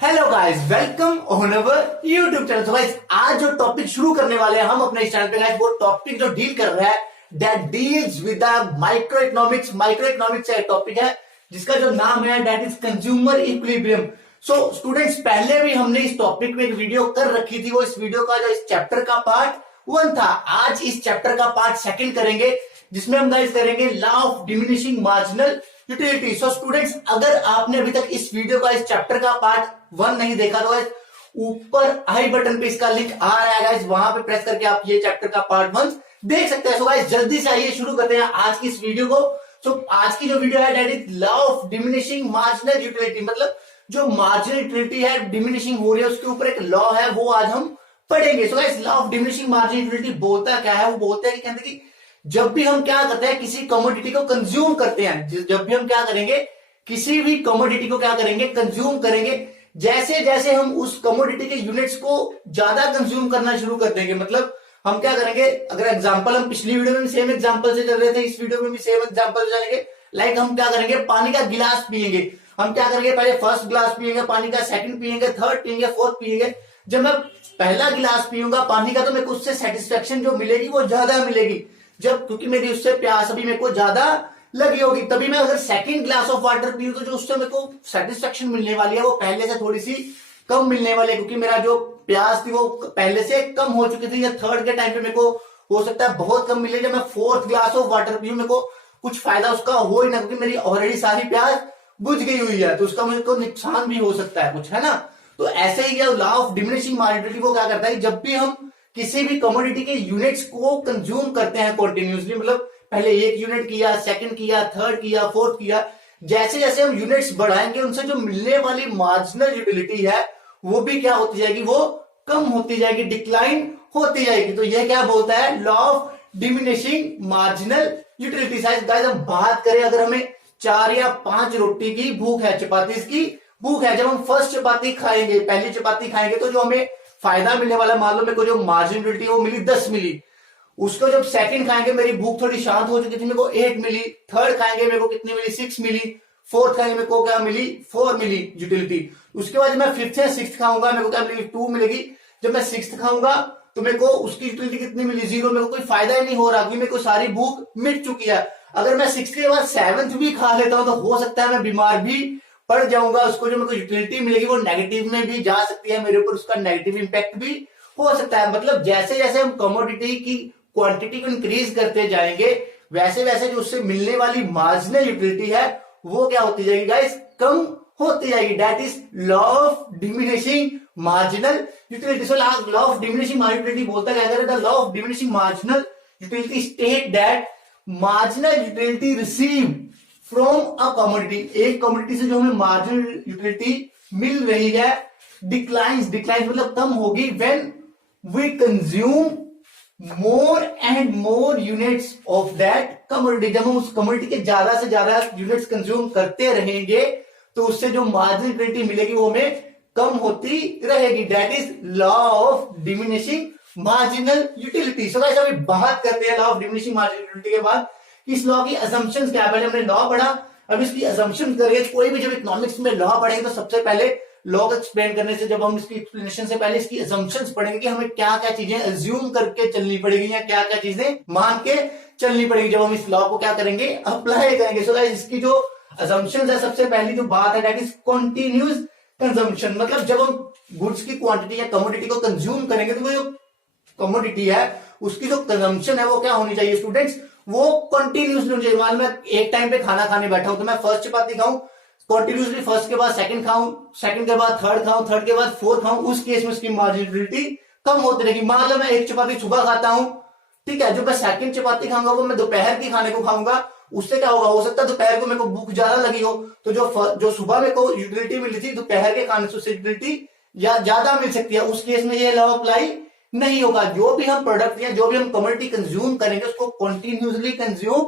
Hello guys, welcome on our YouTube channel. तो guys, आज जो टॉपिक शुरू करने वाले हैं हम अपने इस चैनल पे गाइस, वो टॉपिक जो डील कर रहा है that deals with the micro economics. Micro economics एक टॉपिक है जिसका जो नाम है that is consumer equilibrium. So students, पहले भी हमने इस टॉपिक में एक वीडियो कर रखी थी। वो इस वीडियो का जो इस चैप्टर का पार्ट 1 था। आज इस चैप्टर का पार्ट 2 करेंगे जिसमें हम गाइस करेंगे law of diminishing marginal utility. So students, अगर आपने अभी तक इस वीडियो का इस चैप्टर का पार्ट 1 नहीं देखा तो गाइस ऊपर आई बटन पे इसका लिंक आ रहा है गाइस, वहां पे प्रेस करके आप ये चैप्टर का पार्ट 1 देख सकते हैं। सो गाइस, जल्दी से आइए शुरू करते हैं आज की इस वीडियो को। सो आज की जो वीडियो है that is law of diminishing marginal utility. मतलब जो मार्जिनल यूटिलिटी है डिमिनिशिंग हो रही है उसके ऊपर एक लॉ है, वो आज हम पढ़ेंगे। So guys, law of diminishing marginal utility बोलता क्या है? वो बोलते हैं कि कहते हैं कि जब भी हम क्या करते हैं किसी कमोडिटी को कंज्यूम करते हैं, जब भी हम क्या करेंगे किसी भी कमोडिटी को क्या करेंगे कंज्यूम करेंगे, जैसे जैसे हम उस कमोडिटी के यूनिट्स को ज्यादा कंज्यूम करना शुरू कर देंगे। मतलब हम क्या करेंगे, अगर एग्जांपल हम पिछली वीडियो में भी सेम एग्जांपल से चल रहे थे, इस वीडियो में भी सेम एग्जांपल से चलेंगे। लाइक हम क्या करेंगे, पानी का गिलास पिएंगे। हम क्या करेंगे, पहले फर्स्ट गिलास पिएंगे पानी का, सेकंड पिएंगे, थर्ड पिएंगे, फोर्थ पिएंगे। जब मैं पहला गिलास पीऊंगा पानी का तो मेरे को उससे सेटिस्फेक्शन जो मिलेगी वो ज्यादा मिलेगी, जब क्योंकि मेरी उससे प्यास अभी मेरे को ज्यादा लगी होगी। तभी मैं अगर सेकंड ग्लास ऑफ वाटर पीऊं तो जो उससे मेरे को सेटिस्फेक्शन मिलने वाली है वो पहले से थोड़ी सी कम मिलने वाली है, क्योंकि मेरा जो प्यास थी वो पहले से कम हो चुकी थी। या थर्ड के टाइम पे मेरे को हो सकता है बहुत कम मिले। जब मैं फोर्थ ग्लास ऑफ वाटर पीऊं मेरे को कुछ फायदा उसका हो ही ना, क्योंकि मेरी ऑलरेडी सारी प्यास बुझ गई हुई है, तो उसका मुझे को नुकसान भी हो सकता है कुछ, है ना। तो ऐसे ही लॉ ऑफ डिमिनिशिंग मार्जिनलिटी वो क्या करता है, जब भी हम किसी भी कमोडिटी के यूनिट्स को कंज्यूम करते हैं कॉन्टिन्यूसली, मतलब पहले एक यूनिट किया, सेकंड किया, थर्ड किया, फोर्थ किया, जैसे जैसे हम यूनिट्स बढ़ाएंगे उनसे जो मिलने वाली मार्जिनल यूटिलिटी है वो भी क्या होती जाएगी, वो कम होती जाएगी, डिक्लाइन होती जाएगी। तो ये क्या बोलता है, law of diminishing marginal utility. Guys, हम बात करें अगर हमें 4 या 5 रोटी की भूख है, चपाती की भूख है, जब हम फर्स्ट चपाती खाएंगे, पहली चपाती खाएंगे तो जो हमें फायदा मिलने वाला, मान लो मेरे को जो मार्जिन यूटिलिटी वो मिली 10 मिली। उसको जब सेकंड खाएंगे मेरी भूख थोड़ी शांत हो चुकी थी, मेरे को 8 मिली। थर्ड खाएंगे मेरे को कितनी मिली, 6 मिली। फोर्थ खाएंगे मेरे को क्या मिली, 4 मिली यूटिलिटी। उसके बाद जब मैं फिफ्थ या सिक्स खाऊंगा मेरे को क्या मिलेगी, 2 मिलेगी। जब मैं सिक्स खाऊंगा तो मेरे को उसकी यूटिलिटी कितनी मिली, 0। मेरे को कोई फायदा ही नहीं हो रहा, क्योंकि मेरे को सारी भूख मिट चुकी है। अगर मैं सिक्स के बाद 7th भी खा लेता हूं तो हो सकता है मैं बीमार भी पड़ जाऊंगा। उसको जो मेरे को यूटिलिटी मिलेगी वो नेगेटिव में भी जा सकती है, मेरे ऊपर उसका नेगेटिव इंपैक्ट भी हो सकता है। मतलब जैसे जैसे हम कमोडिटी की क्वांटिटी को इंक्रीज करते जाएंगे वैसे वैसे जो उससे मिलने वाली मार्जिनल यूटिलिटी है वो क्या होती जाएगी गाइस, कम होती जाएगी। That is law of diminishing marginal utility. So law of diminishing marginal utility बोलता है अगर the law of diminishing marginal utility state that marginal utility receive from a commodity, एक कमोडिटी से जो हमें मार्जिनल यूटिलिटी मिल रही है डिक्लाइंस मतलब कम होगी when we consume more and more units of that commodity. जब हम उस कमोडिटी के ज्यादा से ज्यादा यूनिट्स कंज्यूम करते रहेंगे तो उससे जो मार्जिनल यूटिलिटी मिलेगी वो हमें कम होती रहेगी। That is law of diminishing marginal utility. So guys, अभी बात करते हैं law of diminishing marginal utility के बाद इस लॉ की असम्पशंस क्या है। पहले हमने लॉ पढ़ा, अब इसकी असम्पशंस करिए। कोई भी जब इकोनॉमिक्स में लॉ पढ़ेंगे तो सबसे पहले लॉ को एक्सप्लेन करने से, जब हम इसकी एक्सप्लेनेशन से पहले इसकी असम्पशंस पढ़ेंगे कि हमें क्या क्या चीजें अज्यूम करके चलनी पड़ेगी या क्या क्या चीजें मान के चलनी पड़ेगी जब हम इस लॉ को क्या करेंगे, अप्लाई करेंगे। सो गाइस, इसकी जो असम्पशंस है, सबसे पहली जो बात है दैट इज कॉन्टिन्यूस कंजम्पशन। मतलब जब हम गुड्स की क्वांटिटी या कमोडिटी को कंज्यूम करेंगे तो वो जो कमोडिटी है उसकी जो कंजम्पशन है वो क्या होनी चाहिए स्टूडेंट्स, वो कंटिन्यूसली होनी चाहिए। मान मैं एक टाइम पे खाना खाने बैठा हूं तो मैं फर्स्ट चपाती खाऊं कंटिन्यूसली, फर्स्ट के बाद सेकंड खाऊं, सेकंड के बाद थर्ड खाऊं, थर्ड के बाद फोर्थ खाऊं, उस केस में उसकी मार्जिनलिटी कम होती रहेगी। मान लो मैं एक चपाती सुबह खाता हूं, ठीक है, जो मैं सेकंड चपाती खाऊंगा वो मैं दोपहर की खाने को खाऊंगा, उससे क्या होगा, हो सकता है दोपहर को मेरे को भूख ज्यादा लगी हो तो जो सुबह मेरे को यूटिलिटी मिली थी दोपहर के खाने से उससे यूटिलिटी या ज्यादा मिल सकती है। उस केस में ये लॉ अप्लाई नहीं होगा। जो भी हम प्रोडक्ट या जो भी हम कमोडिटी कंज्यूम करेंगे उसको कंटिन्यूसली कंज्यूम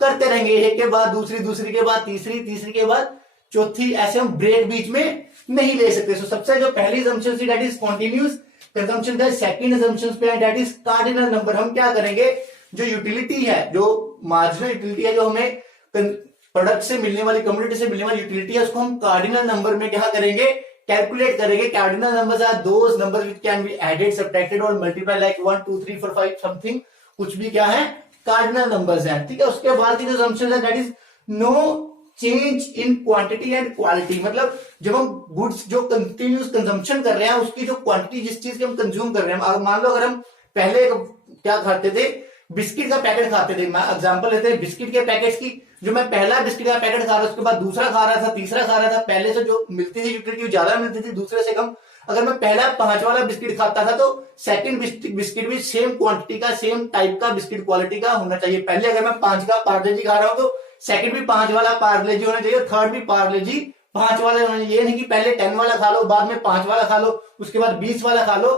करते रहेंगे, एक के बाद दूसरी, दूसरी के बाद तीसरी, तीसरी के बाद चौथी, ऐसे हम ब्रेक बीच में नहीं ले सकते। सो सबसे जो पहली असम्पशन थी दैट इज कंटिन्यूस कंजम्पशन का। सेकंड असम्पशन पे है दैट इज कार्डिनल नंबर। हम क्या करेंगे, जो यूटिलिटी है, जो मार्जिनल यूटिलिटी है, जो हमें प्रोडक्ट से मिलने वाली, कमोडिटी से मिलने वाली यूटिलिटी है, उसको हम कार्डिनल नंबर में क्या करेंगे, कैलकुलेट करेंगे। Cardinal numbers are those numbers which can be added, subtracted और मल्टीप्लाई, लाइक 1 2 3 4 5 समथिंग, कुछ भी क्या है, कार्डिनल नंबर्स हैं, ठीक है। उसके बाद की जो असम्पशन है that is no change in quantity and quality, मतलब जब हम गुड्स जो कंटिन्यूस कंजम्पशन कर रहे हैं उसकी जो क्वांटिटी, जिस चीज की हम कंज्यूम कर रहे हैं, मान लो अगर हम पहले क्या खाते थे, बिस्किट का पैकेट खाते थे, मैं एग्जांपल लेते हैं बिस्किट के पैकेट्स की, जो मैं पहला बिस्किट का पैकेट खा रहा था, उसके बाद दूसरा खा रहा था, तीसरा खा रहा था, पहले से जो मिलती थी यूटिलिटी ज्यादा मिलती थी, दूसरे से कम। अगर मैं पहला 5 वाला बिस्किट खाता था तो सेकंड बिस्किट भी सेम क्वांटिटी का, सेम टाइप का बिस्किट क्वालिटी का होना चाहिए। पहले अगर मैं 5 का पार्ले जी खा रहा हूं तो सेकंड भी 5 वाला पार्ले जी होना चाहिए, थर्ड भी पार्ले जी 5 वाला होना चाहिए। ये नहीं कि पहले 10 वाला खा लो, बाद में 5 वाला खा लो, उसके बाद 20 वाला खा लो।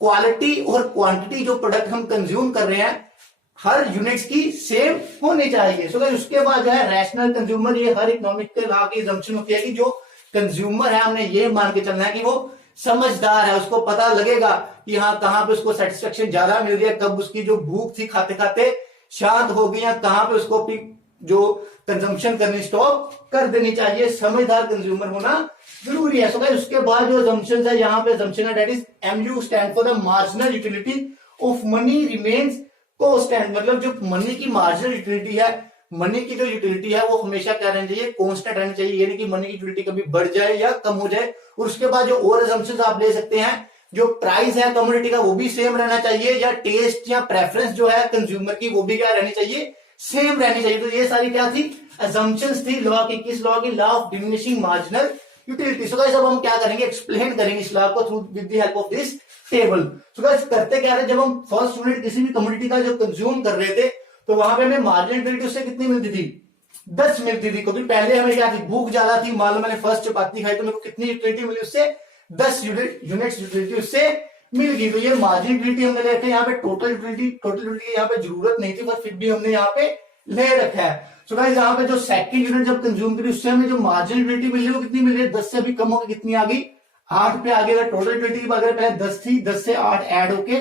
क्वालिटी और क्वांटिटी जो प्रोडक्ट हम कंज्यूम कर रहे हैं हर यूनिट्स की सेम होनी चाहिए। सो उसके बाद जो है रैशनल कंज्यूमर, ये हर इकोनॉमिक के लॉ की assumption होती है कि जो कंज्यूमर है हमने ये मान के चलना है कि वो समझदार है, उसको पता लगेगा कि हाँ कहां पे उसको सेटिस्फेक्शन ज्यादा मिल रही है, कब उसकी जो भूख थी खाते खाते शांत हो गई, या कहां पे उसको जो कंजम्पशन करनी स्टॉप कर देनी चाहिए। समझदार कंज्यूमर होना जरूरी है। सो उसके बाद जो assumptions है, यहाँ पे assumption है that is MU stand for the marginal utility of money remains constant, मतलब जो मनी की मार्जिनल यूटिलिटी है, मनी की जो यूटिलिटी है वो हमेशा क्या रहनी चाहिए, कांस्टेंट रहनी चाहिए, यानी कि मनी की यूटिलिटी कभी बढ़ जाए या कम हो जाए। और उसके बाद जो और assumptions आप ले सकते हैं, जो प्राइस है कमोडिटी का वो भी सेम रहना चाहिए, या टेस्ट या प्रेफरेंस जो है कंज्यूमर की वो भी क्या रहनी चाहिए, सेम रहनी चाहिए। तो ये सारी क्या थी, assumptions थी लॉ की, किस लॉ की, law of diminishing marginal utility. So guys अब हम क्या करेंगे, एक्सप्लेन करेंगे इस लॉ को through with the help of this table. So guys करते क्या रहे, जब हम फर्स्ट यूनिट किसी भी कमोडिटी का जो कंज्यूम कर रहे थे तो वहां पे हमें मार्जिनल यूटिलिटी उससे कितनी मिलती थी, 10 मिलती थी, क्योंकि पहले हमें क्या थी, भूख ज्यादा थी, मान लो मैंने फर्स्ट चपाती खाई तो मेरे को कितनी यूटिलिटी मिली, उससे 10 यूनिट्स यूटिलिटी उससे मिल गई। तो ये मार्जिनल यूटिलिटी हमने लेते हैं, यहाँ पे टोटल यूटिलिटी की यहाँ पे जरूरत नहीं थी, पर फिर भी हमने यहाँ पे ले रखा है। सो गाइस यहाँ पे जो सेकंड यूनिट जब कंज्यूम करी उससे हमें जो मार्जिनल यूटिलिटी मिल रही है वो कितनी मिल रही है, 10 से अभी कम होकर कितनी आ गई, 8 पे आ गई। अगर टोटल यूटिलिटी की बात करें, पहले 10 थी, 10 से 8 ऐड होके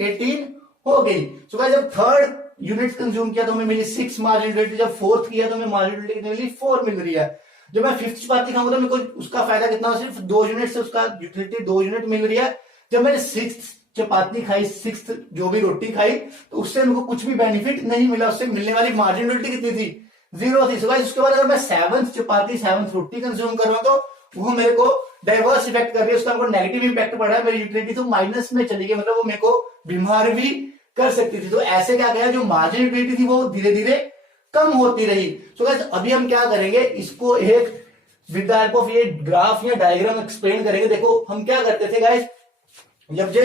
18 हो गई। सो गाइस जब थर्ड यूनिट कंज्यूम किया तो हमें मिली 6 मार्जिनल यूटिलिटी, जब फोर्थ किया तो हमें मार्जिनल यूटिलिटी कितनी मिली, 4 मिल रही है। जब मैं फिफ्थ चपाती खाऊंगा तो मेरे को उसका फायदा कितना, सिर्फ 2 यूनिट से उसका यूटिलिटी 2 यूनिट मिल रही है। जब मैंने सिक्स चपाती खाई, सिक्स जो भी रोटी खाई, तो उससे मेरे को कुछ भी बेनिफिट नहीं मिला, उससे मिलने वाली मार्जिनल यूटिलिटी कितनी थी, 0 थी। सो गाइस उसके बाद अगर मैं 7th चपाती 7th रोटी कंज्यूम कर रहा हूं तो वो मेरे को डाइवर्स इफेक्ट कर रही है, उसका मेरे को नेगेटिव इंपैक्ट पड़ रहा है, मेरी यूटिलिटी तो माइनस में चली गई, मतलब वो मेरे को बीमार भी कर सकती थी। तो ऐसे क्या गया, जो मार्जिनल यूटिलिटी थी वो धीरे धीरे कम होती रही। सो गाइस अभी हम क्या करेंगे, इसको एक विद द हेल्प ऑफ ये ग्राफ या डायग्राम एक्सप्लेन करेंगे। देखो हम क्या करते थे गाइस, जब जो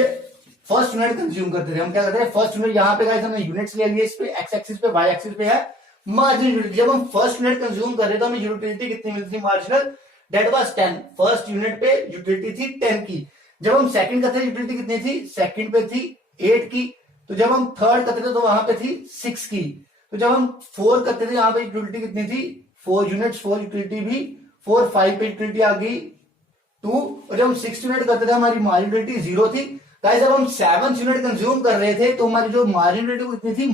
फर्स्ट यूनिट कंज्यूम करते थे, हम क्या करते हैं, फर्स्ट यूनिट यहाँ पे गाइस हमने यूनिट्स ले लिए, इस पे एक्स एक्सिस पे, वाई एक्सिस पे है मार्जिनल यूटिलिटी। जब हम फर्स्ट यूनिट कंज्यूम कर रहे तो हमें यूटिलिटी कितनी मिलती थी marginal, that was 10। First unit पे यूटिलिटी थी 10 की। जब हम सेकंड करते थे यूटिलिटी कितनी थी, सेकंड पे थी 8 की। तो जब हम थर्ड करते थे तो वहां पे थी 6 की। तो जब हम 4 करते थे यहाँ पे यूटिलिटी कितनी थी, 4 यूनिट्स, 4 यूटिलिटी भी 4, 5 पे यूटिलिटी आ गई 2। और जब हम 6 यूनिट करते थे हमारी मार्जिनल यूटिलिटी 0 थी। गाइस जब हम 7th यूनिट कंज्यूम कर रहे थे तो हमारी जो मार्जिनल यूटिलिटी कितनी थी,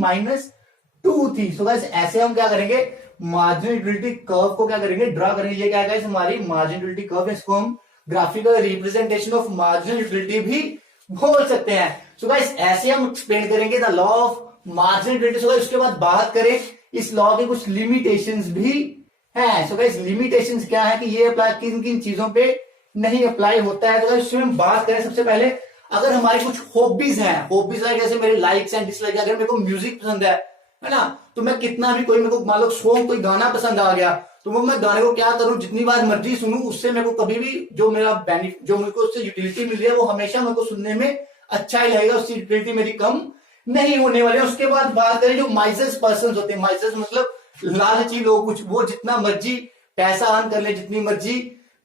-2 थी। सो गाइस ऐसे हम क्या करेंगे, मार्जिनल यूटिलिटी कर्व को क्या करेंगे, ड्रा करेंगे। ये क्या है, हमारी मार्जिनल यूटिलिटी कर्व है, इसको हम graphical representation of marginal utility भी बोल सकते हैं। सो गाइस ऐसे हम एक्सप्लेन करेंगे the law of marginal utility. So guys उसके बाद बात करें इस लॉ के कुछ लिमिटेशंस भी हैं। सो गाइस लिमिटेशंस क्या है कि ये अप्लाई किन किन चीजों पे नहीं अप्लाई होता है। तो गाइस उसमें हम बात करें, सबसे पहले अगर हमारी कुछ हॉबीज हैं, हॉबीज है जैसे मेरे लाइक्स एंड डिसलाइक, अगर मेरे को म्यूजिक पसंद है ना, तो मैं कितना भी, कोई मेरे को मान लो सॉन्ग, कोई गाना पसंद आ गया तो वो मैं गाने को क्या करूं, जितनी बार मर्जी सुनूं, उससे मेरे को कभी भी जो मेरा बेनिफिट, जो मेरे को उससे यूटिलिटी मिल रही है वो हमेशा मेरे को सुनने में अच्छा ही लगेगा, उसकी यूटिलिटी मेरी कम नहीं होने वाली है। उसके बाद बात करें जो माइजर्स पर्सन होते हैं, माइजर्स मतलब लालची लोग, कुछ वो जितना मर्जी पैसा अर्न कर ले, जितनी मर्जी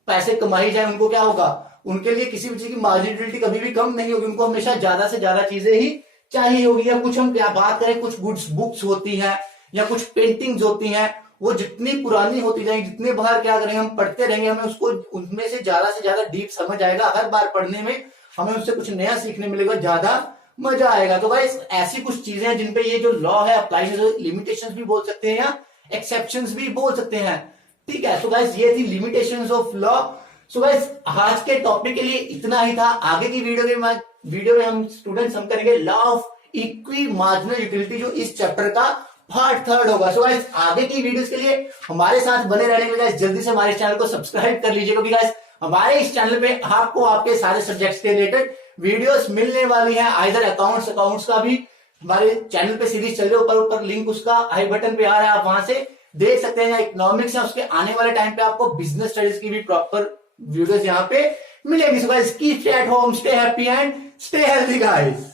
पैसे कमाई जाए, उनको क्या होगा, उनके लिए किसी भी चीज की मार्जिनल यूटिलिटी कभी भी कम नहीं होगी, उनको हमेशा ज्यादा से ज्यादा चीजें ही चाहिए होगी। या कुछ हम क्या बात करें, कुछ गुड्स बुक्स होती हैं या कुछ पेंटिंग्स होती हैं, वो जितनी पुरानी होती जाएंगी, जितने बार क्या करेंगे हम पढ़ते रहेंगे, हमें उसको उनमें से ज्यादा डीप समझ आएगा, हर बार पढ़ने में हमें उससे कुछ नया सीखने मिलेगा, ज्यादा मजा आएगा। तो भाई ऐसी कुछ चीजें हैं जिनपे ये जो लॉ है अप्लाई, लिमिटेशंस भी बोल सकते हैं या एक्सेप्शंस भी बोल सकते हैं, ठीक है। तो गाइस ये थी limitations of law. So guys आज के टॉपिक के लिए इतना ही था। आगे की वीडियो में हम स्टूडेंट्स हम करेंगे law of equi marginal utility, जो इस चैप्टर का पार्ट 3 होगा। सो गाइस आगे की वीडियोस के लिए हमारे साथ बने रहने के लिए गाइस जल्दी से हमारे चैनल को सब्सक्राइब कर लीजिए, क्योंकि गाइस हमारे इस चैनल पे आपको आपके सारे सब्जेक्ट्स के रिलेटेड वीडियोस मिलने वाली हैं। आइदर अकाउंट्स का भी हमारे चैनल पे सीरीज चल रही है, ऊपर लिंक उसका आई बटन पे आ रहा है, आप वहां से देख सकते हैं। इकोनॉमिक्स है उसके आने वाले टाइम पे आपको बिजनेस स्टडीज की भी प्रॉपर वीडियोस यहाँ पे मिलेंगी। So guys keep stay at home, stay happy and stay healthy guys.